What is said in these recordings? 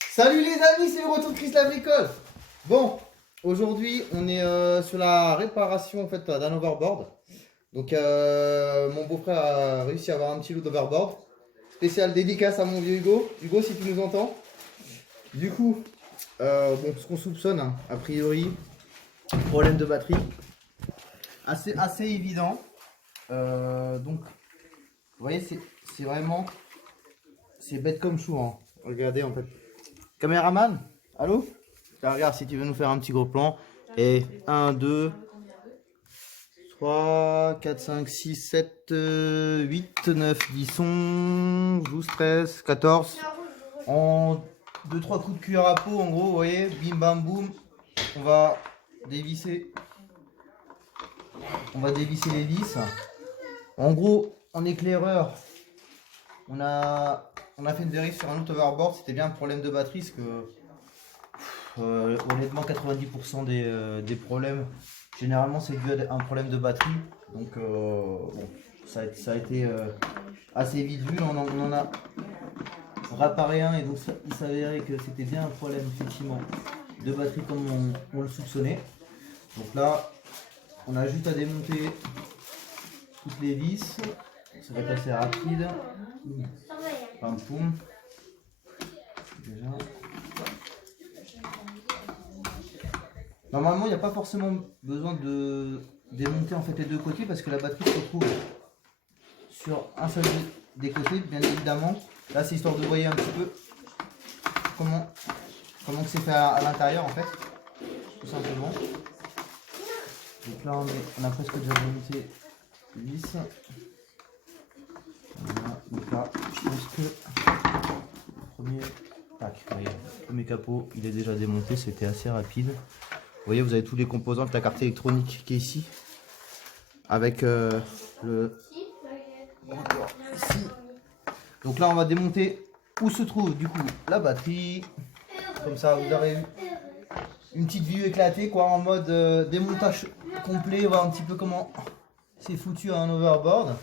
Salut les amis, c'est le retour de Chris la bricole. Bon, aujourd'hui on est sur la réparation en fait d'un overboard. Donc mon beau-frère a réussi à avoir un petit lot d'overboard. Spécial dédicace à mon vieux Hugo. Hugo, si tu nous entends. Du coup, bon, ce qu'on soupçonne, hein, a priori, problème de batterie. Assez évident. Donc, vous voyez, c'est vraiment, c'est bête comme chou, hein. Regardez en fait. Caméraman, allô? Regarde si tu veux nous faire un petit gros plan. Et 1, 2, 3, 4, 5, 6, 7, 8, 9, 10, 11, 12, 13, 14. En 2-3 coups de cuillère à peau, en gros, vous voyez, bim bam boum. On va dévisser. On va dévisser les vis. En gros, en éclaireur, on a fait une vérif sur un autre overboard. C'était bien un problème de batterie, parce que honnêtement 90% des problèmes généralement c'est dû à un problème de batterie, donc bon, ça a été assez vite vu. On en a réparé un et donc il s'avérait que c'était bien un problème effectivement de batterie comme on le soupçonnait. Donc là on a juste à démonter toutes les vis, ça va être assez rapide. Pam poum. Déjà. Normalement, il n'y a pas forcément besoin de démonter en fait les deux côtés parce que la batterie se retrouve sur un seul des côtés, bien évidemment. Là, c'est histoire de voir un petit peu comment que c'est fait à l'intérieur en fait, tout simplement. Donc là, on a presque déjà démonté les vis. Voilà, donc là, je pense que le premier capot, il est déjà démonté, c'était assez rapide. Vous voyez, vous avez tous les composants de la carte électronique qui est ici, avec le ici. Donc là, on va démonter où se trouve du coup la batterie. Comme ça, vous aurez une petite vue éclatée, quoi, en mode démontage complet, voir un petit peu comment c'est foutu à un overboard.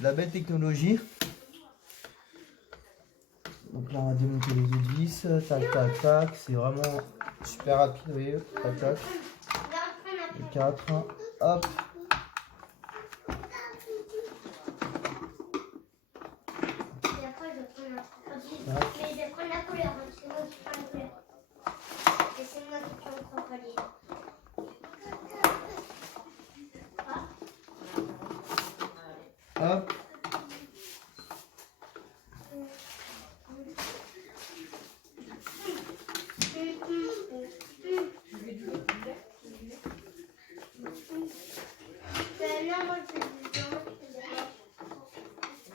La belle technologie. Donc là, on va démonter les autres vis. Tac, tac, tac. C'est vraiment super rapide, vous voyez. Tac, tac. Les 4. Hop. Hop.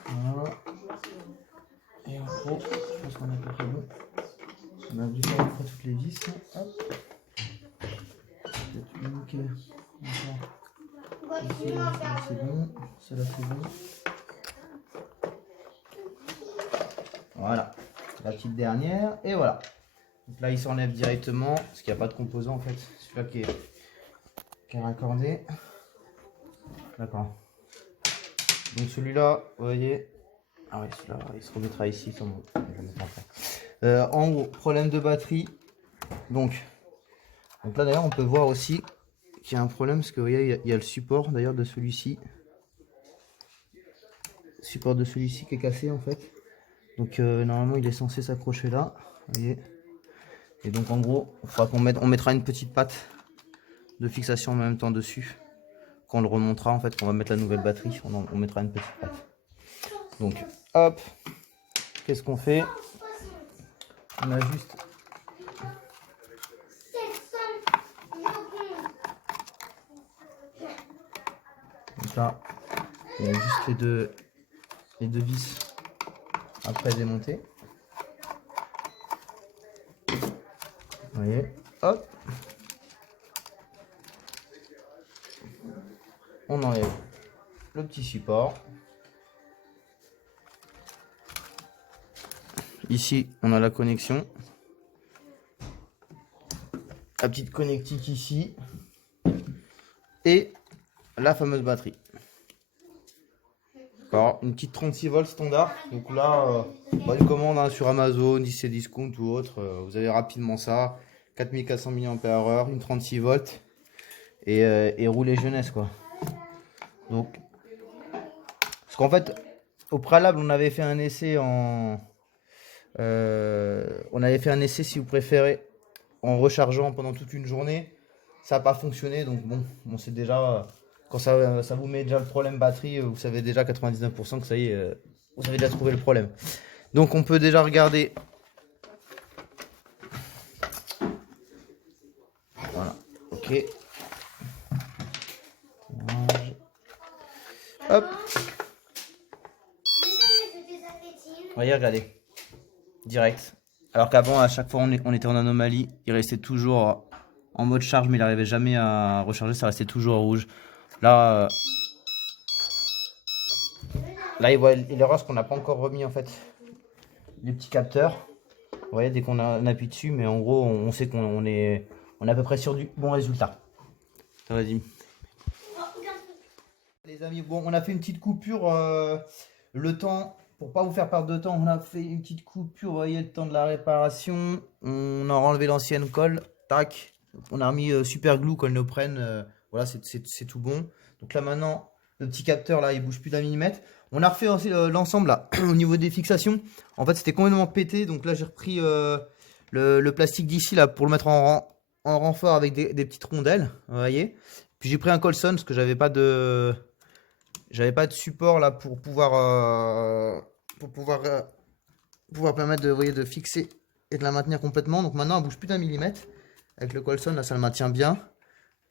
Voilà. Et en gros, je pense qu'on a à peu près bon. On a dû faire une fois toutes les vis. Hop. Peut-être une qui est encore. Ici, c'est bon. Celle-là, c'est bon. Voilà. La petite dernière. Et voilà. Donc là, il s'enlève directement. Parce qu'il n'y a pas de composant en fait. Celui-là qui est raccordé. D'accord. Donc celui-là, vous voyez. Ah oui, celui-là, il se remettra ici. En gros, problème de batterie. Donc là d'ailleurs, on peut voir aussi qu'il y a un problème. Parce que vous voyez, il y a le support d'ailleurs de celui-ci. Support de celui-ci qui est cassé en fait. Donc normalement, il est censé s'accrocher là. Vous voyez. Et donc en gros, il faudra on mettra une petite patte de fixation en même temps dessus. Quand on le remontera en fait, qu'on va mettre la nouvelle batterie, on mettra une petite patte. Donc hop, qu'est-ce qu'on fait? On a juste donc là, il y a juste les deux vis après démonter. Vous voyez, hop, on enlève le petit support. Ici, on a la connexion. La petite connectique ici. Et la fameuse batterie. Alors, une petite 36 volts standard. Donc là, une commande hein, sur Amazon, Cdiscount ou autre. Vous avez rapidement ça. 4400 mAh, une 36 volts. Et rouler jeunesse quoi. Donc, parce qu'en fait, au préalable, on avait fait un essai si vous préférez, en rechargeant pendant toute une journée. Ça n'a pas fonctionné, donc bon, on sait déjà, quand ça vous met déjà le problème batterie, vous savez déjà 99% que ça y est, vous avez déjà trouvé le problème. Donc on peut déjà regarder. Voilà, ok. Hop. Voyez, regardez. Direct. Alors qu'avant, à chaque fois, on était en anomalie. Il restait toujours en mode charge, mais il n'arrivait jamais à recharger. Ça restait toujours rouge. Là, il voit l'erreur parce qu'on n'a pas encore remis en fait les petits capteurs. Vous voyez, dès qu'on appuie dessus, mais en gros, on sait qu'on est à peu près sur du bon résultat. Vas-y. Les amis, bon, on a fait une petite coupure. Le temps, pour pas vous faire perdre de temps, on a fait une petite coupure. Vous voyez, le temps de la réparation. On a enlevé l'ancienne colle. Tac. On a remis super glue, colle neoprène. Voilà, c'est tout bon. Donc là, maintenant, le petit capteur, là, il bouge plus d'un millimètre. On a refait aussi l'ensemble, là, au niveau des fixations. En fait, c'était complètement pété. Donc là, j'ai repris le plastique d'ici, là, pour le mettre en renfort avec des petites rondelles. Vous voyez. Puis j'ai pris un Colson, parce que j'avais pas de support là pour pouvoir permettre de, vous voyez, de fixer et de la maintenir complètement. Donc maintenant elle bouge plus d'un millimètre. Avec le Colson là ça le maintient bien.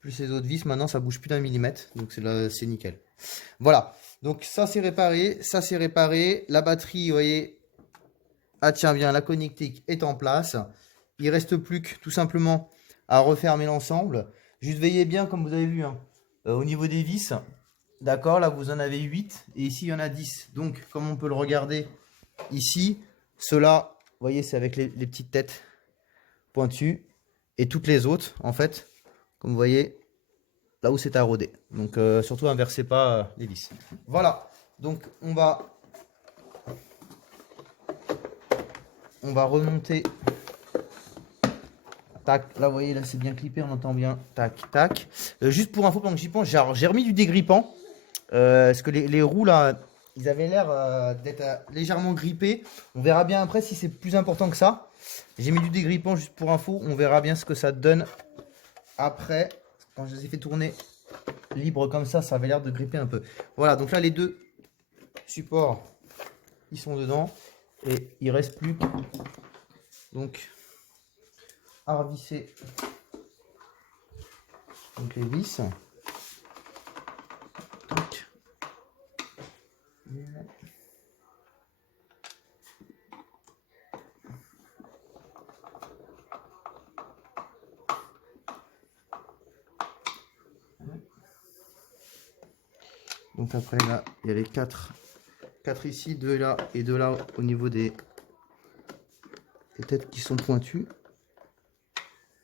Plus les autres vis maintenant ça bouge plus d'un millimètre. Donc c'est nickel. Voilà. Donc ça c'est réparé. Ça c'est réparé. La batterie, vous voyez, elle tient bien. La connectique est en place. Il reste plus que tout simplement à refermer l'ensemble. Juste veillez bien comme vous avez vu hein, au niveau des vis. D'accord, là vous en avez 8 et ici il y en a 10. Donc comme on peut le regarder ici, ceux-là, vous voyez, c'est avec les petites têtes pointues. Et toutes les autres, en fait, comme vous voyez, là où c'est arrodé. Donc surtout inversez pas les vis. Voilà, donc on va remonter. Tac, là vous voyez, là c'est bien clippé, on entend bien. Tac, tac. Juste pour info, pendant que j'y pense, j'ai remis du dégrippant. Parce que les roues là, ils avaient l'air d'être légèrement grippés. On verra bien après si c'est plus important que ça. J'ai mis du dégrippant juste pour info. On verra bien ce que ça donne après. Quand je les ai fait tourner libre comme ça avait l'air de gripper un peu. Voilà, donc là les deux supports, ils sont dedans. Et il reste plus que donc à revisser donc les vis. Donc après là, il y a les 4 ici, 2 là et 2 là au niveau des têtes qui sont pointues.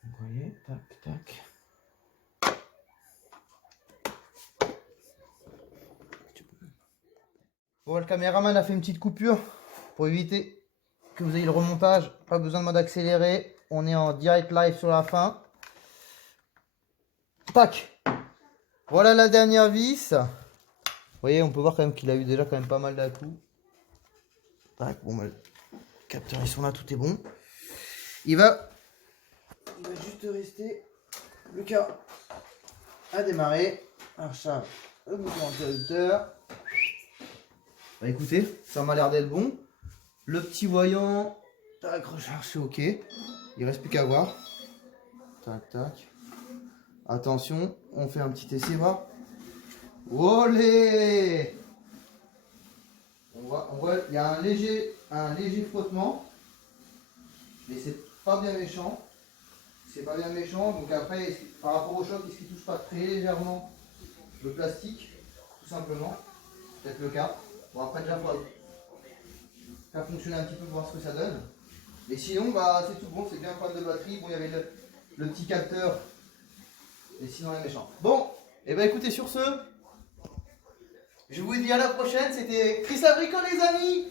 Vous voyez, tac, tac. Bon, le caméraman a fait une petite coupure pour éviter que vous ayez le remontage. Pas besoin de mode accéléré. On est en direct live sur la fin. Tac. Voilà la dernière vis. Vous voyez, on peut voir quand même qu'il a eu déjà quand même pas mal d'à-coups. Tac, bon, bah, les capteurs ils sont là, tout est bon. Il va juste rester le cas à démarrer. Alors ça, le mouvement interrupteur. Bah écoutez, ça m'a l'air d'être bon. Le petit voyant, tac, recharge, c'est ok. Il reste plus qu'à voir. Tac, tac. Attention, on fait un petit essai, voir. Olé! On voit, il y a un léger frottement, mais c'est pas bien méchant. C'est pas bien méchant, donc après, par rapport au choc, est-ce qu'il touche pas très légèrement le plastique, tout simplement? Peut-être le cas. Bon, après, déjà, il faut faire fonctionner un petit peu pour voir ce que ça donne. Et sinon, bah, c'est tout bon, c'est bien un problème de batterie. Bon, il y avait le petit capteur, et sinon, il est méchant. Bon, et bah écoutez, sur ce, Je vous dis à la prochaine. C'était Chris Lavricole, les amis.